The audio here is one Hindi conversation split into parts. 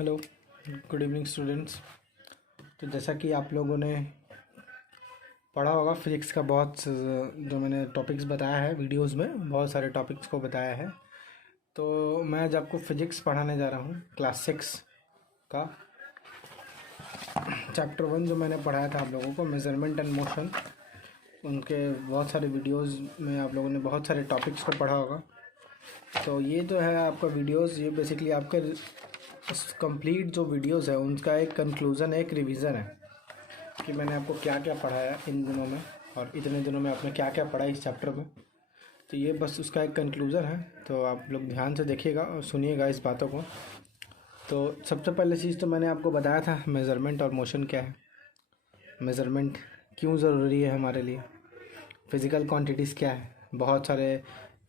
Hello, good evening students. तो जैसा कि आप लोगों ने पढ़ा होगा फिजिक्स का जो मैंने टॉपिक्स बताया है वीडियोस में, बहुत सारे टॉपिक्स को बताया है। तो मैं आज आपको फिजिक्स पढ़ाने जा रहा हूँ क्लास 6 का चैप्टर 1 जो मैंने पढ़ाया था आप लोगों को, मेजरमेंट एंड मोशन। उनके बहुत सारे वीडियोस में आप लोगों ने बहुत सारे टॉपिक्स को पढ़ा होगा। तो ये जो है आपका वीडियोस, ये बेसिकली आपके कंप्लीट जो वीडियोस है उनका एक कंक्लूज़न है, एक रिवीजन है कि मैंने आपको क्या क्या पढ़ाया इन दिनों में और इतने दिनों में आपने क्या क्या पढ़ा इस चैप्टर में। तो ये बस उसका एक कंक्लूज़न है। तो आप लोग ध्यान से देखिएगा और सुनिएगा इस बातों को। तो सबसे पहले चीज़ तो मैंने आपको बताया था मेज़रमेंट और मोशन क्या है, मेज़रमेंट क्यों ज़रूरी है हमारे लिए, फ़िज़िकल क्वांटिटीज़ क्या है, बहुत सारे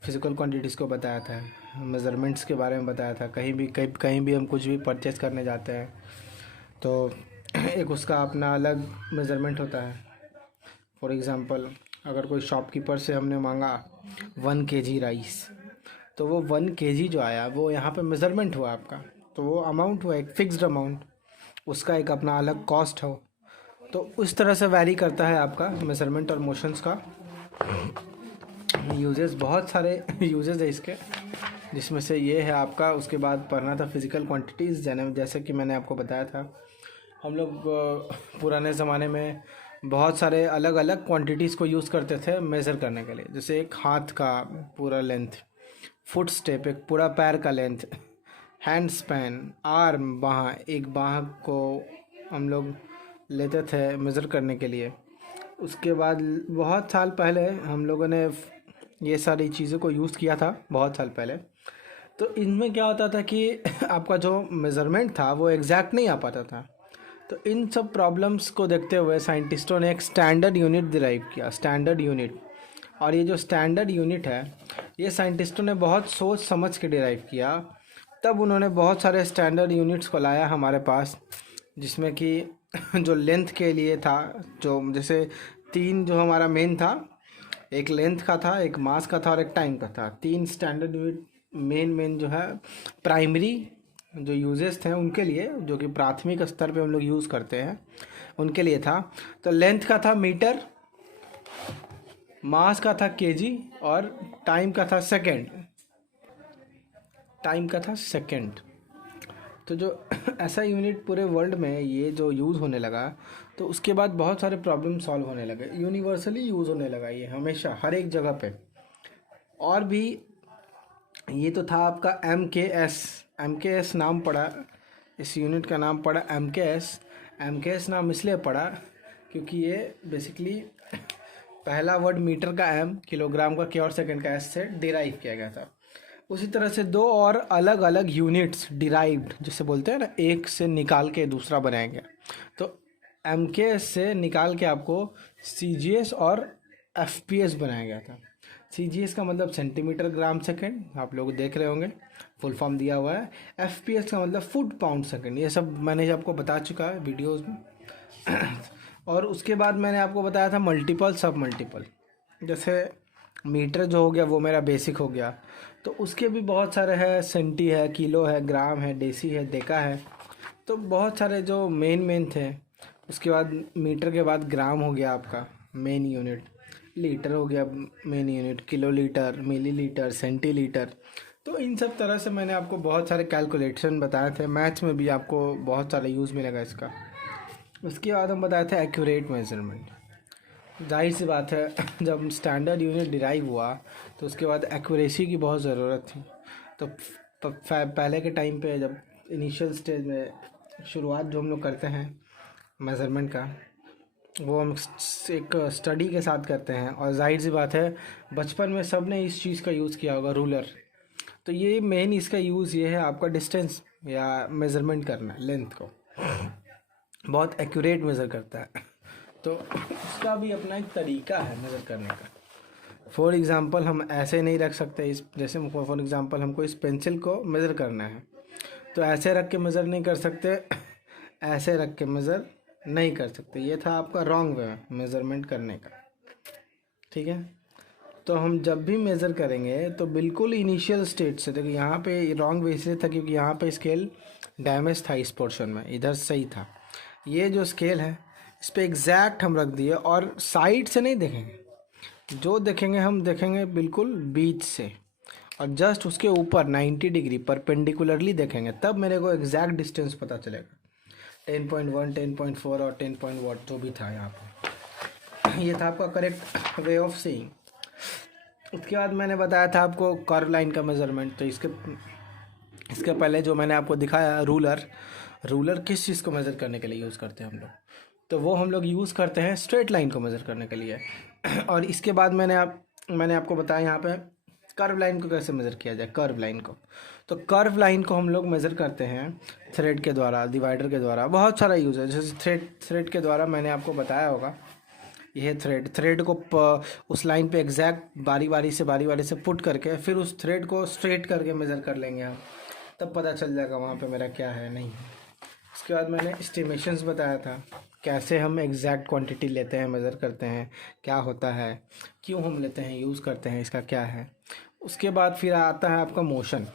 फिज़िकल क्वांटिटीज़ को बताया था, मेज़रमेंट्स के बारे में बताया था। कहीं भी हम कुछ भी परचेज़ करने जाते हैं तो एक उसका अपना अलग मेज़रमेंट होता है। फॉर एग्ज़ाम्पल, अगर कोई शॉपकीपर से हमने मांगा 1 kg राइस, तो वो 1 kg जो आया वो यहाँ पे मेज़रमेंट हुआ आपका, तो वो अमाउंट हुआ एक फ़िक्स्ड अमाउंट, उसका एक अपना अलग कॉस्ट हो। तो उस तरह से वैरी करता है आपका मेज़रमेंट और मोशंस का यूजेस। बहुत सारे यूजेस है इसके, जिसमें से ये है आपका। उसके बाद पढ़ना था फिज़िकल क्वांटिटीज़, जैसे कि मैंने आपको बताया था हम लोग पुराने ज़माने में बहुत सारे अलग अलग क्वांटिटीज़ को यूज़ करते थे मेज़र करने के लिए। जैसे एक हाथ का पूरा लेंथ, फुट स्टेप एक पूरा पैर का लेंथ, हैंड स्पैन, आर्म बाँह, एक बाँह को हम लोग लेते थे मेज़र करने के लिए। उसके बाद बहुत साल पहले हम लोगों ने ये सारी चीज़ों को यूज़ किया था, बहुत साल पहले। तो इनमें क्या होता था कि आपका जो मेज़रमेंट था वो एग्जैक्ट नहीं आ पाता था। तो इन सब प्रॉब्लम्स को देखते हुए साइंटिस्टों ने एक स्टैंडर्ड यूनिट डिराइव किया, स्टैंडर्ड यूनिट। और ये जो स्टैंडर्ड यूनिट है ये साइंटिस्टों ने बहुत सोच समझ के डिराइव किया। तब उन्होंने बहुत सारे स्टैंडर्ड यूनिट्स को लाया हमारे पास, जिसमें कि जो लेंथ के लिए था, जो जैसे तीन जो हमारा मेन था, एक लेंथ का था, एक मास का था और एक टाइम का था। तीन स्टैंडर्ड यूनिट मेन जो है प्राइमरी जो यूजेस थे उनके लिए, जो कि प्राथमिक स्तर पे हम लोग यूज़ करते हैं, उनके लिए था। तो लेंथ का था मीटर, मास का था केजी और टाइम का था सेकंड। टाइम का था सेकंड। तो जो ऐसा यूनिट पूरे वर्ल्ड में ये जो यूज़ होने लगा, तो उसके बाद बहुत सारे प्रॉब्लम सॉल्व होने लगे, यूनिवर्सली यूज़ होने लगा ये हमेशा हर एक जगह पे। और भी ये तो था आपका एम के एस नाम पड़ा, इस यूनिट का नाम पड़ा एम के एस नाम इसलिए पड़ा क्योंकि ये बेसिकली पहला वर्ड मीटर का एम, किलोग्राम का के और सेकंड का एस से डिराइव किया गया था। उसी तरह से दो और अलग अलग यूनिट्स डिराइव्ड, जिसे बोलते हैं ना, एक से निकाल के दूसरा बनाया गया। तो एम के एस से निकाल के आपको सी जी एस और एफ पी एस बनाया गया था। सी जी एस का मतलब सेंटीमीटर ग्राम सेकंड, आप लोग देख रहे होंगे फुल फॉर्म दिया हुआ है। एफ पी एस का मतलब फुट पाउंड सेकंड। ये सब मैंने आपको बता चुका है वीडियोज़ में। और उसके बाद मैंने आपको बताया था मल्टीपल सब मल्टीपल। जैसे मीटर जो हो गया वो मेरा बेसिक हो गया, तो उसके भी बहुत सारे हैं, सेंटी है, किलो है, ग्राम है, डेसी है, डेका है। तो बहुत सारे जो मेन थे। उसके बाद मीटर के बाद ग्राम हो गया आपका मेन यूनिट, लीटर हो गया मेन यूनिट, किलो लीटर, मिली लीटर, सेंटीलीटर। तो इन सब तरह से मैंने आपको बहुत सारे कैलकुलेशन बताए थे, मैथ्स में भी आपको बहुत सारा यूज़ मिलेगा इसका। उसके बाद हम बताए थे एक्यूरेट मेजरमेंट। जाहिर सी बात है जब स्टैंडर्ड यूनिट डिराइव हुआ तो उसके बाद एक्यूरेसी की बहुत ज़रूरत थी। तो पहले के टाइम पे, जब इनिशियल स्टेज में शुरुआत जो हम लोग करते हैं मेज़रमेंट का, वो हम एक स्टडी के साथ करते हैं। और जाहिर सी बात है बचपन में सब ने इस चीज़ का यूज़ किया होगा, रूलर। तो ये मेन इसका यूज़ ये है, आपका डिस्टेंस या मेज़रमेंट करना, लेंथ को बहुत एक्यूरेट मेज़र करता है। तो उसका भी अपना एक तरीका है मेज़र करने का। फॉर एग्ज़ाम्पल हम ऐसे नहीं रख सकते, इस जैसे फॉर एग्ज़ाम्पल हमको इस पेंसिल को मेज़र करना है, तो ऐसे रख के मेज़र नहीं कर सकते, ऐसे रख के मेज़र नहीं कर सकते। ये था आपका रॉन्ग वे मेज़रमेंट करने का, ठीक है। तो हम जब भी मेज़र करेंगे तो बिल्कुल इनिशियल स्टेज से, देखिए यहाँ पे रॉन्ग वे इसलिए था क्योंकि यहाँ पे स्केल डैमेज था इस पोर्शन में, इधर सही था। ये जो स्केल है इस पे एग्जैक्ट हम रख दिए, और साइड से नहीं देखेंगे, जो देखेंगे हम देखेंगे बिल्कुल बीच से, और जस्ट उसके ऊपर 90 डिग्री परपेंडिकुलरली देखेंगे, तब मेरे को एग्जैक्ट डिस्टेंस पता चलेगा। 10.1, 10.4 और 10.1 जो भी था यहाँ पे, ये था आपका करेक्ट वे ऑफ सीइंग। उसके बाद मैंने बताया था आपको कर्व लाइन का मेज़रमेंट। तो इसके पहले जो मैंने आपको दिखाया रूलर किस चीज़ को मेज़र करने के लिए यूज़ करते हैं हम लोग, तो वो हम लोग यूज़ करते हैं स्ट्रेट लाइन को मेज़र करने के लिए। और इसके बाद मैंने आपको बताया यहाँ पे कर्व लाइन को कैसे मेज़र किया जाए। कर्व लाइन को, तो कर्व लाइन को हम लोग मेज़र करते हैं थ्रेड के द्वारा, डिवाइडर के द्वारा। बहुत सारा यूज़ है, जैसे थ्रेड के द्वारा मैंने आपको बताया होगा। यह थ्रेड को उस लाइन पे एग्जैक्ट बारी बारी से पुट करके फिर उस थ्रेड को स्ट्रेट करके मेज़र कर लेंगे हम, तब पता चल जाएगा वहाँ पे मेरा क्या है नहीं है। उसके बाद मैंने एस्टिमेशंस बताया था, कैसे हम एग्जैक्ट क्वांटिटी लेते हैं, मेज़र करते हैं, क्या होता है, क्यों हम लेते हैं, यूज़ करते हैं, इसका क्या है। उसके बाद फिर आता है आपका मोशन।